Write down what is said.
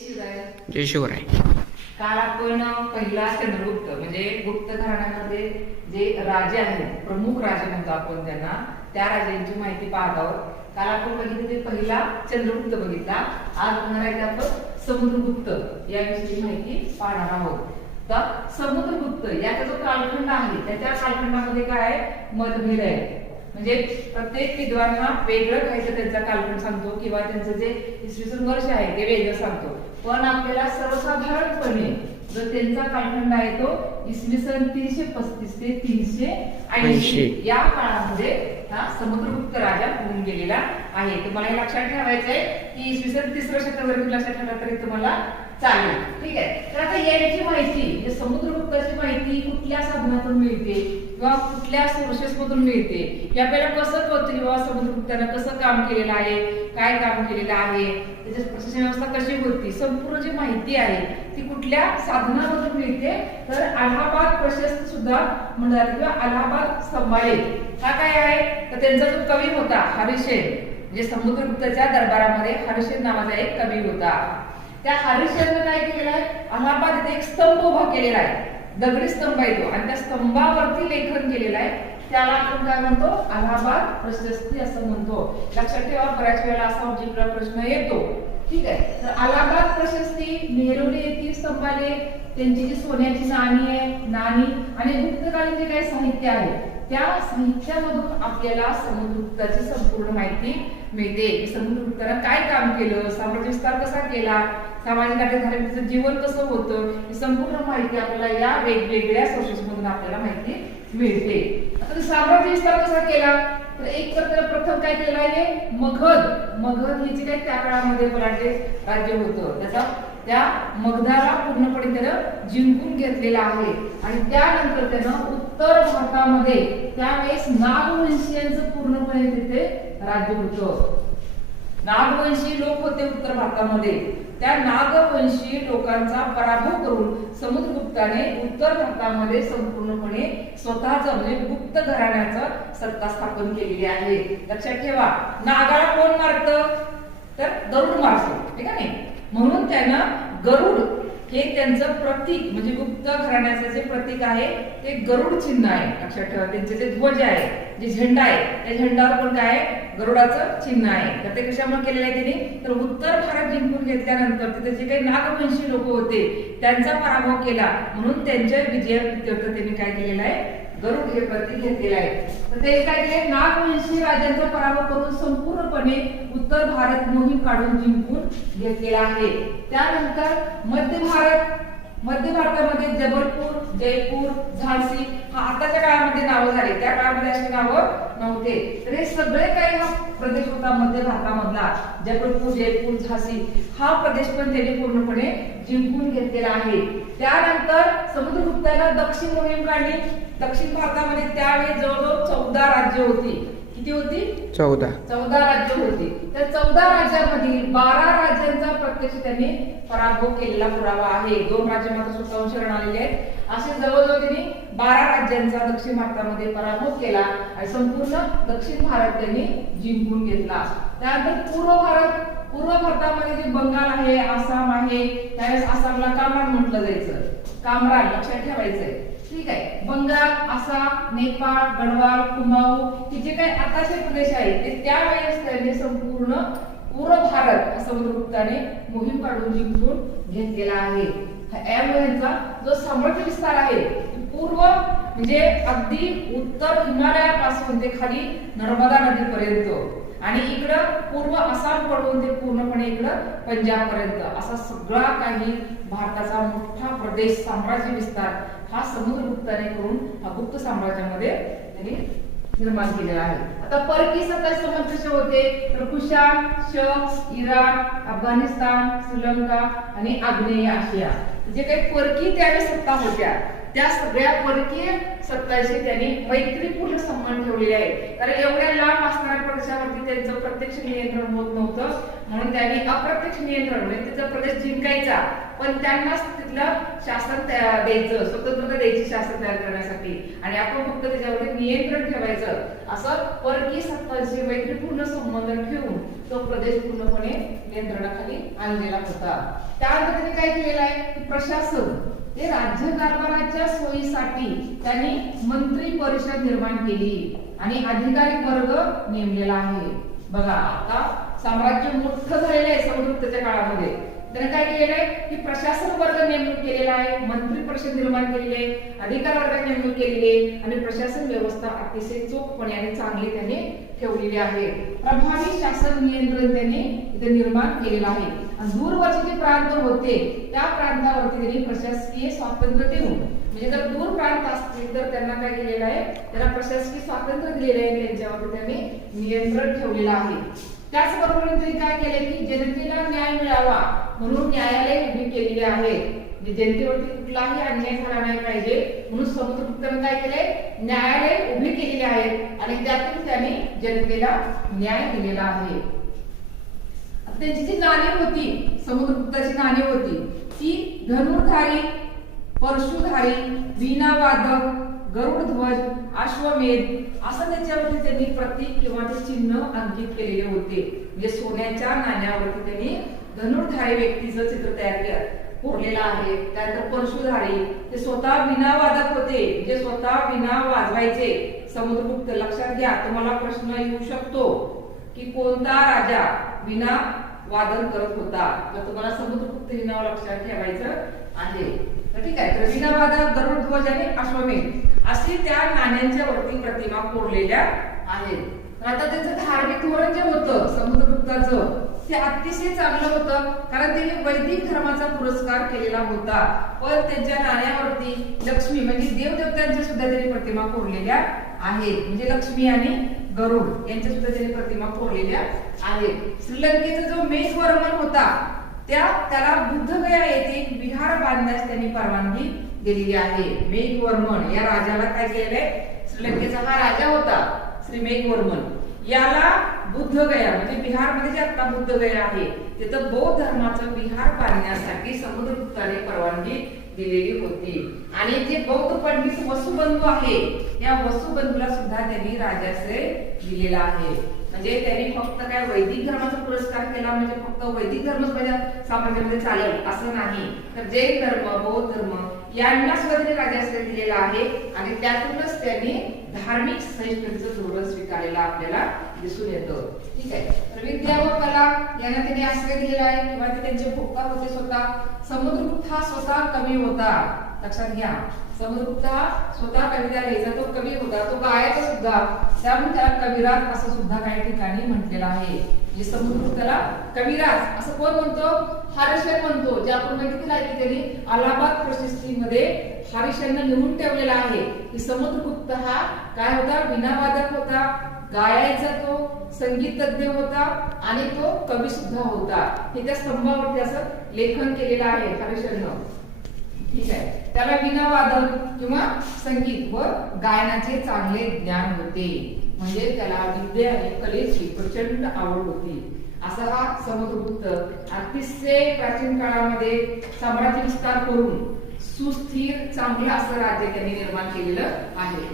जय शिवराय. काल आपण पहिला चंद्रगुप्त म्हणजे गुप्त घराण्यामध्ये जे राजे आहेत, प्रमुख राजे म्हणतो आपण त्यांना, त्या राजांची माहिती पाहत आहोत. काल आपण बघितलं ते पहिला चंद्रगुप्त बघितला. आज बघणार आहे आपण समुद्रगुप्त याविषयी माहिती पाहणार आहोत. तर समुद्रगुप्त याचा जो कालखंड आहे त्याच्या कालखंडामध्ये काय मतभेद आहे. म्हणजे प्रत्येक विद्वान हा वेगळं काहीतरी त्यांचा कालखंड सांगतो किंवा त्यांचं जे इसवी वर्ष आहे ते वेगळं सांगतो. पण आपल्याला सर्वसाधारणपणे जो त्यांचा कालखंड आहे तो इसवी सन 335 ते 380 या काळामध्ये हा समुद्रगुप्त राजा होऊन गेलेला आहे. तुम्हाला हे लक्षात ठेवायचं आहे की इसवी सन 3रं शतक जर लक्षात ठेवलं तरी तुम्हाला चालेल. ठीक आहे. तर आता याची माहिती, समुद्रगुप्ताची माहिती कुठल्या साधनातून मिळते किंवा कुठल्या सोर्सेस मधून मिळते हे आपल्याला कसं कळतं की बाबा समुद्रगुप्तानं कसं काम केलेलं आहे, काय काम केलेलं आहे, त्याची प्रशासन व्यवस्था कशी होती, संपूर्ण जी माहिती आहे ती कुठल्या साधनामधून मिळते. तर अलाहाबाद प्रशस्त सुद्धा म्हणतात किंवा अलाहाबाद स्तंभालेख हा काय आहे. तर त्यांचा जो कवी होता हरिशेन, म्हणजे समुद्रगुप्ताच्या दरबारामध्ये हरिशेन नावाचा एक कवी होता. त्या हरिशेनने काय केलेलं आहे, अलाहाबाद इथे एक स्तंभ उभा केलेला आहे, दगडी स्तंभ आहे तो, आणि त्या स्तंभावरती लेखन केलेलं आहे. त्याला आपण काय म्हणतो, अलाहाबाद प्रशस्ती असं म्हणतो. लक्षात ठेवा, बऱ्याच वेळा असा ऑब्जेक्टला प्रश्न येतो. ठीक आहे. तर अलाहाबाद प्रशस्ती, नेहरूने येथील स्तंभालेख, त्यांची जी सोन्याची नाणी आणि गुप्तकालीन जे काही साहित्य आहे त्या साहित्यामधून आपल्याला समुद्रगुप्ताची संपूर्ण माहिती मिळते. समुद्रगुप्तानं काय काम केलं, साम्राज्य विस्तार कसा केला, सामाजिक आर्थिक धार्मिक जीवन कसं होतं, ही संपूर्ण माहिती आपल्याला या वेगवेगळ्या सोर्सेस मधून आपल्याला माहिती मिळते. आता साम्राज्य विस्तार कसा केला, तर एक तर प्रथम काय केलं आहे, मगध ही जी काही त्या काळामध्ये मराठी राज्य होतं त्या मगधाला पूर्णपणे त्यानं जिंकून घेतलेला आहे. आणि त्यानंतर त्यानं उत्तर भारतामध्ये त्यावेळेस नागवंशीयांचं पूर्णपणे तिथे राज्य होतं. नागवंशी लोक होते उत्तर भारतामध्ये. त्या नागवंशी लोकांचा पराभव करून समुद्रगुप्ताने उत्तर भारतामध्ये संपूर्णपणे स्वतःचं म्हणजे गुप्त घराण्याचं सत्ता स्थापन केलेली आहे. लक्षात ठेवा, नागाला कोण मारतं, तर गरुड मारतो, ठीक आहे. म्हणून त्यानं गरुड हे त्यांचं प्रतीक म्हणजे गुप्त घराण्याचं जे प्रतीक आहे ते गरुड चिन्ह आहे. लक्षात ठेवा, त्यांचे जे ध्वज आहे, जे झेंडा आहे त्या झेंड्यावर पण काय आहे, गरुडाचं चिन्ह आहे. तर ते कशामुळे केलेलं आहे त्यांनी, तर उत्तर भारत जिंकून घेतल्यानंतर तिथे जे काही नागवंशी लोक होते त्यांचा पराभव केला, म्हणून त्यांच्या विजयाप्रित्यर्थ त्यांनी काय केलेलं आहे, गरुड हे प्रतीक घेतलेलं आहे. तर ते काय केले, नागवंशी राजांचा पराभव करून संपूर्णपणे उत्तर भारत मोहीम काढून जिंकून घेतलेला आहे. त्यानंतर मध्य भारतामध्ये जबलपूर, जयपूर, झांसी हा आताच्या काळामध्ये नावं झाले, त्या काळामध्ये अशी नावं नव्हते. तर हे सगळे काही हा प्रदेश होता मध्य भारतामधला, जबलपूर, जयपूर, झांसी हा प्रदेश पण त्यांनी पूर्णपणे जिंकून घेतलेला आहे. त्यानंतर समुद्रगुप्तानं दक्षिण मोहीम काढली. दक्षिण भारतामध्ये त्यावेळी जवळजवळ 14 राज्य होती. किती होती, 14 राज्य होती. त्या 14 राज्यांमधील 12 राज्यांचा प्रत्यक्ष त्यांनी पराभव केलेला पुरावा आहे. 2 राज्य मात्र स्वतःहून शरण आलेले आहेत. असे जवळजवळ त्यांनी 12 राज्यांचा दक्षिण भारतामध्ये पराभव केला आणि संपूर्ण दक्षिण भारत त्यांनी जिंकून घेतला. त्यानंतर पूर्व भारतामध्ये जे बंगाल आहे, आसाम आहे, त्यावेळेस आसामला कामरान म्हटलं जायचं, कामरान लक्षात ठेवायचंय. ठीक आहे. बंगाल, आसाम, नेपाळ, गढवाल, कुमाऊ हे जे काही आताचे प्रदेश आहेत ते त्यावेळेस त्यांनी संपूर्ण पूर्व भारत समुद्रगुप्ताने मोहीम काढून जिंकून घेतलेला आहे. यामुळेचा जो साम्राज्य विस्तार आहे पूर्व म्हणजे अगदी उत्तर हिमालयापासून ते खाली नर्मदा नदीपर्यंत आणि इकडं पूर्व आसाम कडून ते पूर्णपणे इकडं पंजाब पर्यंत असा सगळा काही भारताचा मोठा प्रदेश साम्राज्य विस्तार हा समुद्रगुप्ताने करून हा गुप्त साम्राज्यामध्ये त्यांनी निर्माण केलेला आहे. आता परकी सत्ता कसे होते, तर कुशाण, शक, इराण, अफगाणिस्तान, श्रीलंका आणि आग्नेय आशिया जे काही परकी त्यावेळी सत्ता होत्या त्या सगळ्या परकीय सत्ताशी त्यांनी मैत्रीपूर्ण संबंध ठेवलेले आहेत. कारण एवढ्या लांब असणाऱ्या प्रदेशावरती त्यांचं प्रत्यक्ष नियंत्रण होत नव्हतं, म्हणून त्यांनी अप्रत्यक्ष नियंत्रण म्हणजे त्याचा प्रदेश जिंकायचा पण त्यांनाच तिथलं शासन द्यायचं, स्वतंत्रता द्यायची शासन तयार करण्यासाठी आणि आपण फक्त त्याच्यावरती नियंत्रण ठेवायचं असं परकीय सत्तांशी मैत्रीपूर्ण संबंध ठेवून तो प्रदेश पूर्णपणे नियंत्रणाखाली आणलेला होता. त्यानंतर त्यांनी काय केलेलं आहे की प्रशासन ते राज्य कारभाराच्या सोयीसाठी त्यांनी मंत्री परिषद निर्माण केली आणि अधिकारी वर्ग नेमलेला आहे. बघा आता साम्राज्य मोठं झालेलं आहे समुद्रगुप्ताच्या काळामध्ये. त्याने काय केलेलं आहे की प्रशासन वर्ग नेमणूक केलेला आहे, मंत्री परिषद निर्माण केलेली आहे, अधिकार वर्ग नेमणूक केलेली आहे आणि प्रशासन व्यवस्था अतिशय चोखपणे आणि चांगली त्यांनी ठेवलेली आहे. प्रभावी शासन नियंत्रण त्यांनी इथे निर्माण केलेलं आहे. दूरवरचे जे प्रांत होते त्या प्रांतावरती त्यांनी प्रशासकीय स्वातंत्र्य देऊन, म्हणजे जर दूर प्रांत असतील तर त्यांना काय केलेलं आहे, त्यांना प्रशासकीय स्वातंत्र्य दिलेले आहे, त्यांच्यावरती त्यांनी नियंत्रण ठेवलेलं आहे. त्याचबरोबर त्यांनी काय केले की जनतेला न्याय मिळावा म्हणून न्यायालय उभी केलेली आहेत. जनतेवरती कुठलाही अन्याय झाला नाही पाहिजे म्हणून समुद्रगुप्ताने काय केले, न्यायालय उभी केलेली आहेत आणि त्यातून त्यांनी जनतेला न्याय दिलेला आहे. त्यांची जी नाणी होती, समुद्रगुप्ताची नाणी होती ती धनुर्धारी, परशुधारी, वीणावादक, गरुडध्वज, अश्वमेध असं त्याच्यावरती त्यांनी प्रतीक किंवा ते चिन्ह अंकित केलेले होते. म्हणजे सोन्याच्या नाण्यावरती त्यांनी धनुर्धारी व्यक्तीचं चित्र तयार केलं कोरलेलं आहे. त्यानंतर परशुधारी ते स्वतः वीणावादक होते, म्हणजे स्वतः वीणा वाजवायचे समुद्रगुप्त. लक्षात घ्या, तुम्हाला प्रश्न येऊ शकतो की कोणता राजा वीणा वादन करत होता, तर तुम्हाला समुद्रगुप्त हे नाव लक्षात ठेवायचं आहे. ठीक आहे, तर वीणावादक, गरुडध्वज आणि अश्वमेध अशी त्या नाण्यांच्या वरती प्रतिमा कोरलेल्या आहेत. आता त्यांचं धार्मिक धोरण जे होतं समुद्रगुप्ताचं ते अतिशय चांगलं होतं, कारण त्यांनी वैदिक धर्माचा पुरस्कार केलेला होता. पण त्यांच्या नाण्यावरती लक्ष्मी म्हणजे देवदेवतांच्या सुद्धा त्यांनी प्रतिमा कोरलेल्या आहेत. म्हणजे लक्ष्मी आणि गरुड यांच्या सुद्धा त्यांनी प्रतिमा कोरलेल्या आहेत. श्रीलंकेचा जो मेघवर्मन होता त्याला बुद्धगया येथे विहार बांधण्यास त्यांनी परवानगी दिलेली आहे. मेघवर्मन या राजाला काय केलंय, श्रीलंकेचा हा राजा होता श्री मेघवर्मन, याला बुद्धगया म्हणजे बिहारमध्ये जे आता बुद्धगया आहे तिथं बौद्ध धर्माचं विहार बांधण्यासाठी समुद्रगुप्ताने परवानगी दिलेली होती. आणि जे बौद्ध पंडित वसुबंधू आहे या वसुबंधूला सुद्धा त्यांनी राजाश्रय दिलेला आहे. म्हणजे त्यांनी फक्त काय वैदिक धर्माचा पुरस्कार केला म्हणजे फक्त वैदिक धर्मच माझ्या साम्राज्यामध्ये चालेल असं नाही, तर जैन धर्म, बौद्ध धर्म यांना सुद्धा त्यांनी राजाश्रय दिलेला आहे आणि त्यातूनच त्यांनी धार्मिक सहिष्णुतेचं धोरण स्वीकारलेलं आपल्याला दिसून येतं. ठीक आहे, तर विद्या व कला यांना त्यांनी आश्रय दिलेला आहे किंवा ते त्यांचे भोक्ता होते स्वतः. समुद्रगुप्त हा स्वतः कवी होता, लक्षात घ्या. समुद्रगुप्त हा स्वतः कविता लिहायचा, तो कवी होता, तो गायचा सुद्धा, त्यामुळे त्याला कविराज असं सुद्धा काही ठिकाणी म्हटलेलं आहे. म्हणजे समुद्रगुप्ताला कविराज असं कोण म्हणतो, हर्षण म्हणतो. जे आपण बघितलं आहे की त्यांनी अलाहाबाद प्रशस्तीमध्ये हर्षण लिहून ठेवलेला आहे की समुद्रगुप्त हा काय होता, वीणावादक होता, गायचा तो संगीत तज्ञ होता आणि तो कवी सुद्धा होता. हे त्या स्तंभावरती असं लेखन केलेलं आहे हर्षण. ठीक आहे, त्याला वीणावादन किंवा संगीत व गायनाचे चांगले ज्ञान होते. म्हणजे त्याला विद्ये आणि कलेची प्रचंड आवड होती. असा हा समुद्रगुप्त अतिशय प्राचीन काळामध्ये साम्राज्य विस्तार करून सुस्थिर चांगलं असं राज्य त्यांनी निर्माण केलेलं आहे.